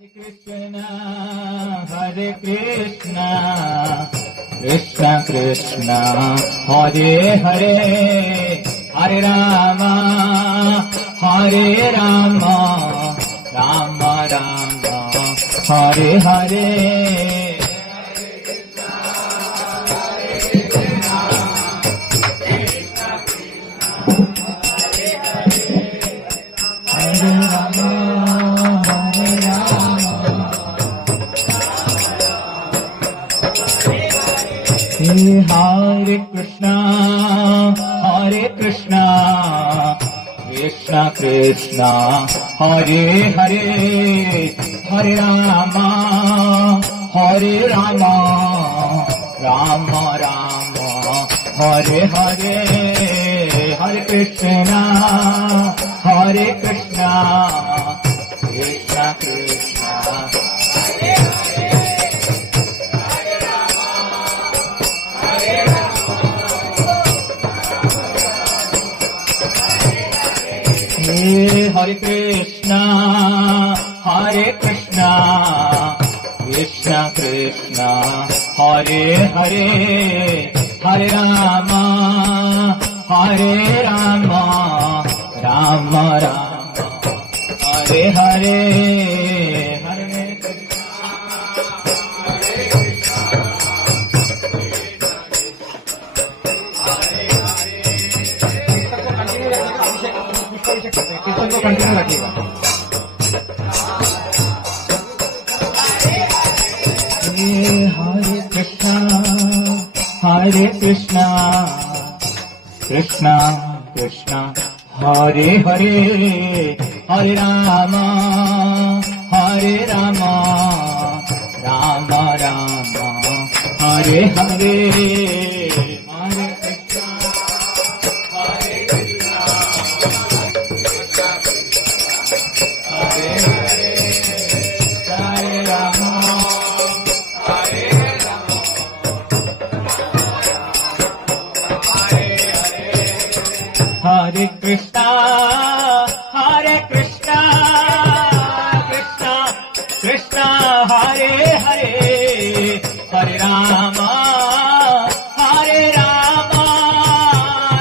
Krishna, Hare Krishna, Krishna Krishna, Hare Hare, Hare Rama, Hare Rama, Rama Rama, Hare Hare. Hare Krishna, Hare Krishna, Krishna Krishna, Hare Hare, Hare Rama, Hare Rama, Rama Rama, Hare Hare. Hare Krishna, Hare Krishna, Krishna Krishna, Hare Krishna, Hare Krishna, Krishna Krishna, Hare Hare, Hare Rama, Hare Rama, Rama Rama, Hare Hare. Hare continue रखिएगा. Hare Krishna, Hare Krishna, Krishna Krishna, Hare Hare, Hare Rama, Hare Rama, Rama Rama, Hare Hare. Hare Krishna, Hare Krishna, Hare Hare, Hare Rama, Hare Rama, Hare Krishna, Hare Krishna, Krishna Krishna, Hare Hare, Hare Rama, Hare Rama,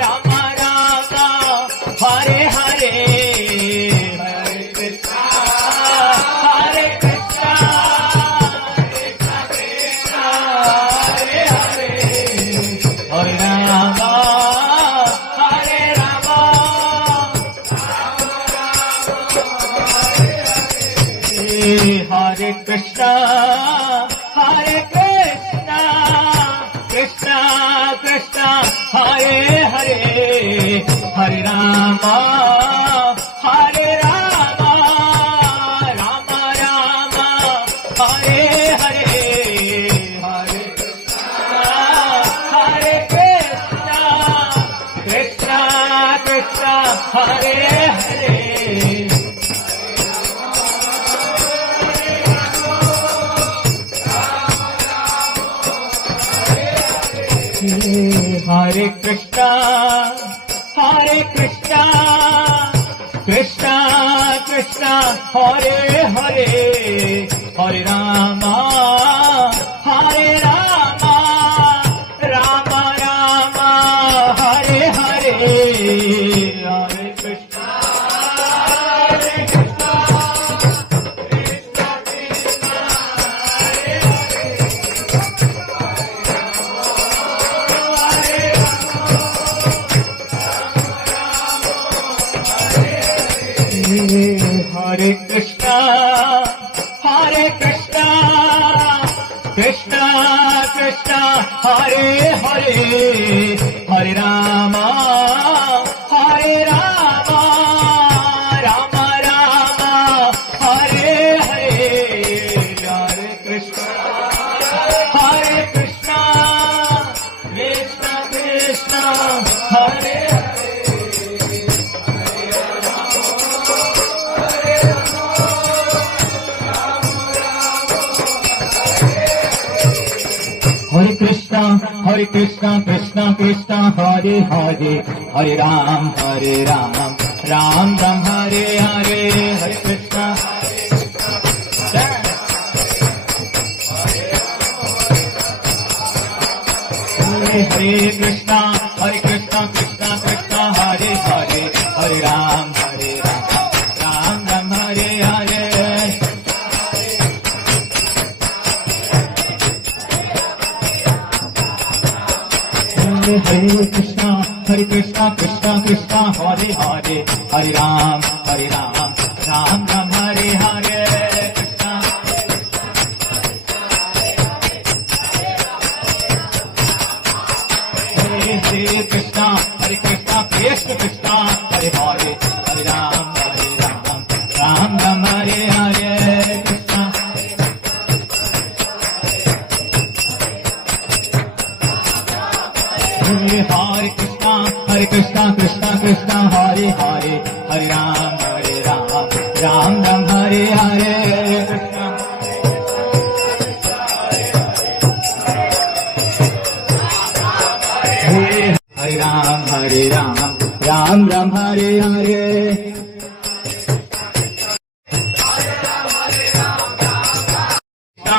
Rama Rama, Hare Hare. Hare Krishna, Hare Krishna, Krishna Krishna, Hare Hare, Hare Rama, Hare Rama, Hare Krishna, Hare Krishna, Krishna Krishna, Hare Hare, Hare Rama, Hare Rama, Rama Rama, Hare Hare. Hare Krishna, Hare Krishna, Krishna Krishna, Hare Hare. Hare Krishna, Hare Krishna, Krishna Krishna, Hare Hare, Hare Rama, Hare Rama, Rama Rama, Hare Hare. Hare Krishna, Hare Krishna, Krishna Krishna, Hare Hare Krishna, Hare Krishna, Krishna Krishna, Hare Hare, Hare Rama, Hare Rama, Rama Rama, Hare Hare. Hare Krishna, Hare Krishna, Krishna Krishna, Hare Hare. Hare Krishna, Hare Krishna, Krishna Krishna, Hare Hare, Hare Ram, Ram Ram, Hare Hare, Hare Krishna, Hare Krishna. Hare Krishna Krishna Krishna Hare Hare Hare Ram Ram Ram Hare Hare Hare Krishna Krishna Krishna Hare Hare Hare Ram Ram Ram Hare Hare Krishna Hare Krishna Krishna Krishna Hare Hare Hare Ram Ram Ram Hare Hare Krishna Hare Krishna Krishna Krishna Hare Hare Hare Ram Ram Ram Hare Hare Krishna Hare Ram Ram Ram Hare Hare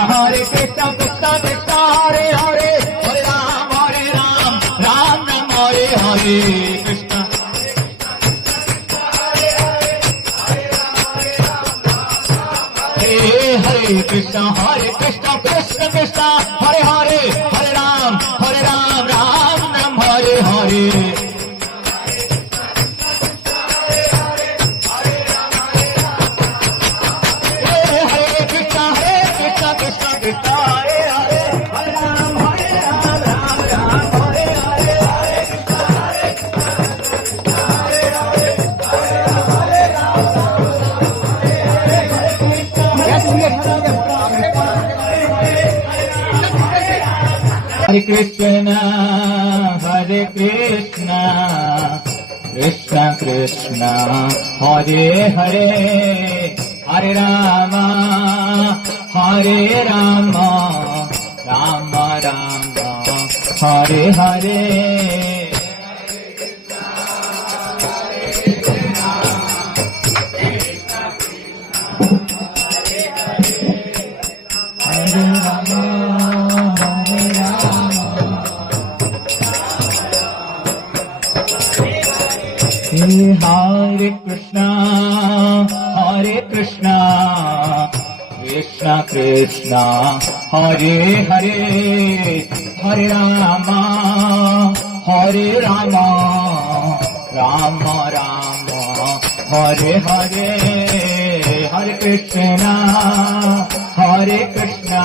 Hare Krishna Krishna Krishna Hare Hare Hare Ram Ram Ram Hare Hare Krishna Hare Krishna Krishna Krishna Hare Hare Hare Ram Ram Ram Hare Hare Hare Krishna Krishna Krishna Hare Hare Hare Rama Rama Rama Hare Hare Hare Krishna Krishna Krishna Hare Hare Hare Rama Rama Rama Hare Hare Hare Krishna Krishna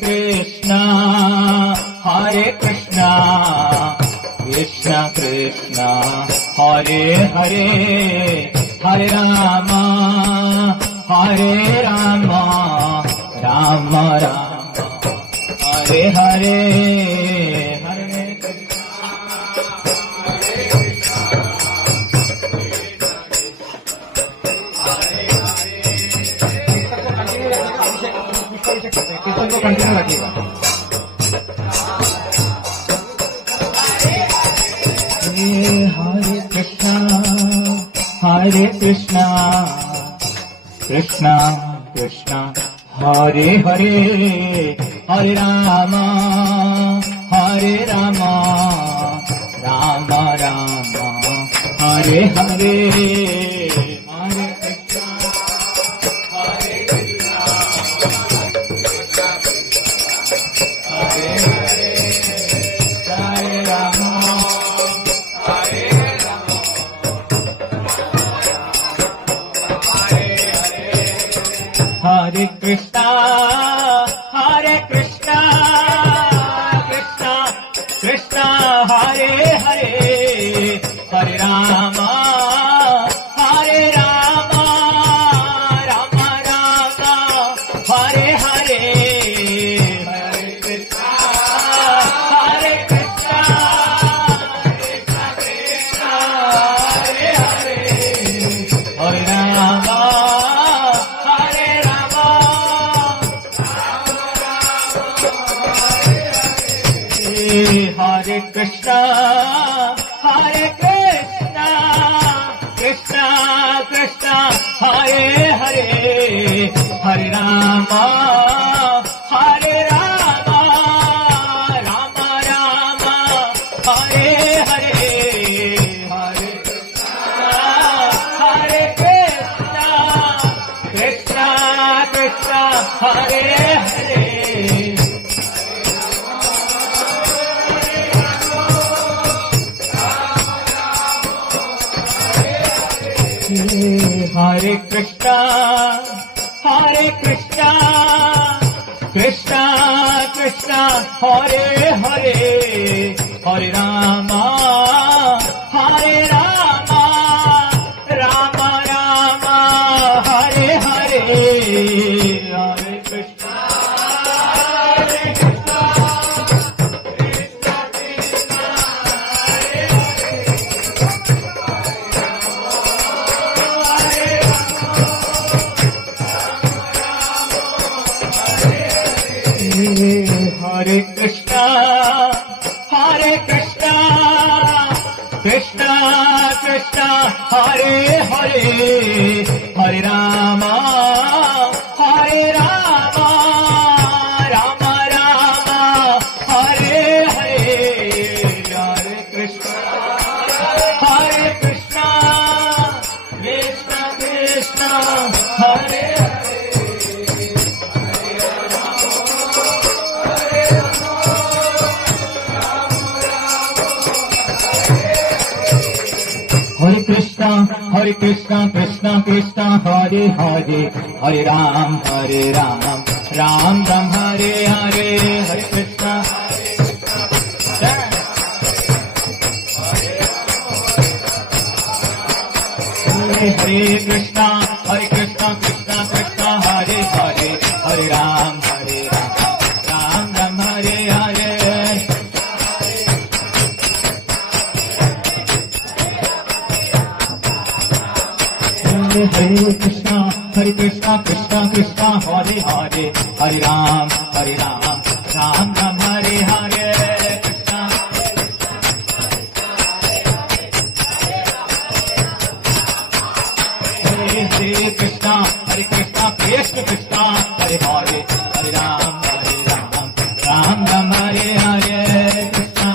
Krishna Hare Krishna Krishna Krishna Hare Hare Hare Rama Rama Rama Hare Hare Hare continue रखिएगा Hare Krishna Krishna Krishna Hare Hare Hare Rama Rama Rama Hare Hare Hare Hare Krishna Krishna Krishna Hare Hare Hare Rama Rama Rama Hare Hare Hare Krishna Krishna Hare Hare Hare Rama Hare Hare Krishna, Hare Krishna, Krishna Krishna, Hare Hare, Hare Rama, Hare Rama, Rama Rama, Hare Hare, Hare Krishna, Hare Krishna, Krishna Krishna, Hare Hare. Hare Krishna, Hare Krishna, Krishna Krishna, Hare Hare, Hare Rama, Hare Rama, Rama Rama, Hare Hare, Hare Krishna, Hare Krishna, Krishna Krishna, Hare Hare Krishna, Hare Krishna, Krishna Krishna, Hare Hare, Hare Rama, Hare Rama, Rama Rama, Hare Hare, Hare Krishna, Hare Krishna, Krishna Krishna, Hare Hare. Hare Krishna, Krishna Krishna, Hare Hare, Hare Ram, Ram Ram, Hare Hare, Hare Krishna. Hare Krishna, Krishna Krishna, Hare Hare, Hare Ram, Ram Ram, Hare Hare. Hare Krishna, Krishna Krishna, Hare Hare, Hare Ram, Ram Ram, Hare Hare, Krishna. Hare Krishna, Krishna Krishna, Hare Hare, Hare Ram, Ram Ram, Hare Hare, Krishna.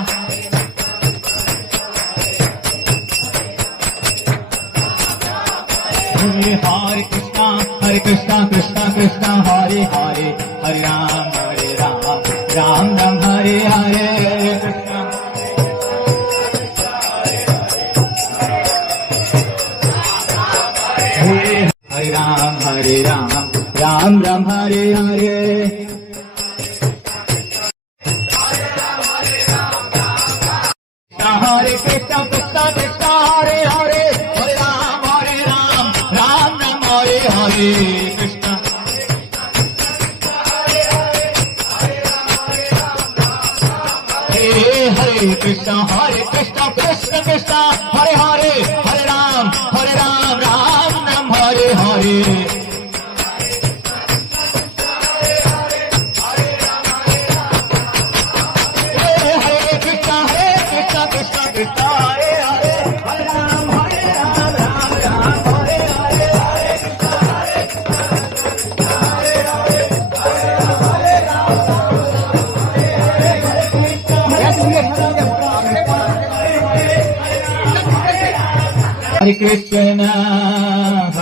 Hare Krishna, Krishna Hare Hare, Hare Ram, Ram Ram, Hare Hare, Krishna. Hare Ram, Ram Ram, Hare Hare. Hare Krishna, Krishna Hare Hare, Hare Ram, Ram Ram, Hare Hare, Krishna. Hare Krishna, Krishna Krishna, Hare Hare, Hare Ram, Ram Ram, Hare Hare.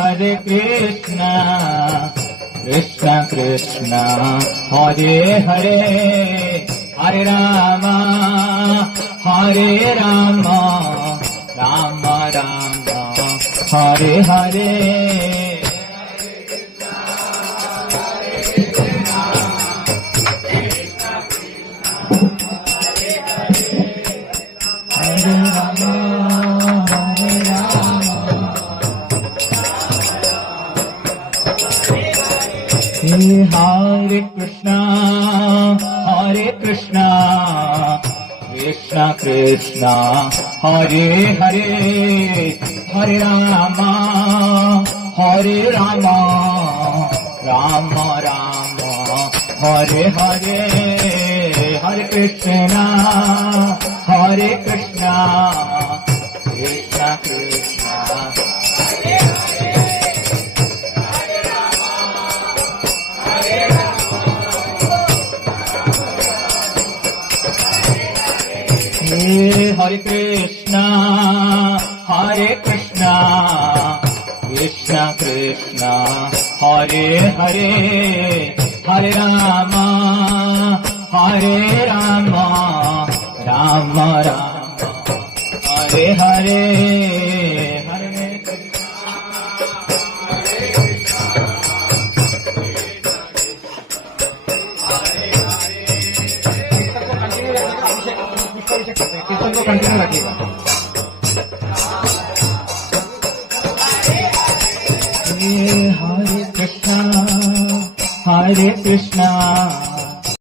Hare Krishna, Krishna Krishna, Hare Hare, Hare Rama, Rama Rama, Hare Hare. Hare Krishna, Krishna Krishna, Hare Hare, Hare Rama, Rama Rama, Hare Hare. Hare Krishna, Hare Krishna, Krishna Krishna, Hare Krishna, Hare Krishna, Krishna Krishna, Hare Hare, Hare Rama, Hare Rama, Rama Rama, Hare Hare, Hare Krishna, continue रखिएगा. Hare Krishna, Hare Krishna.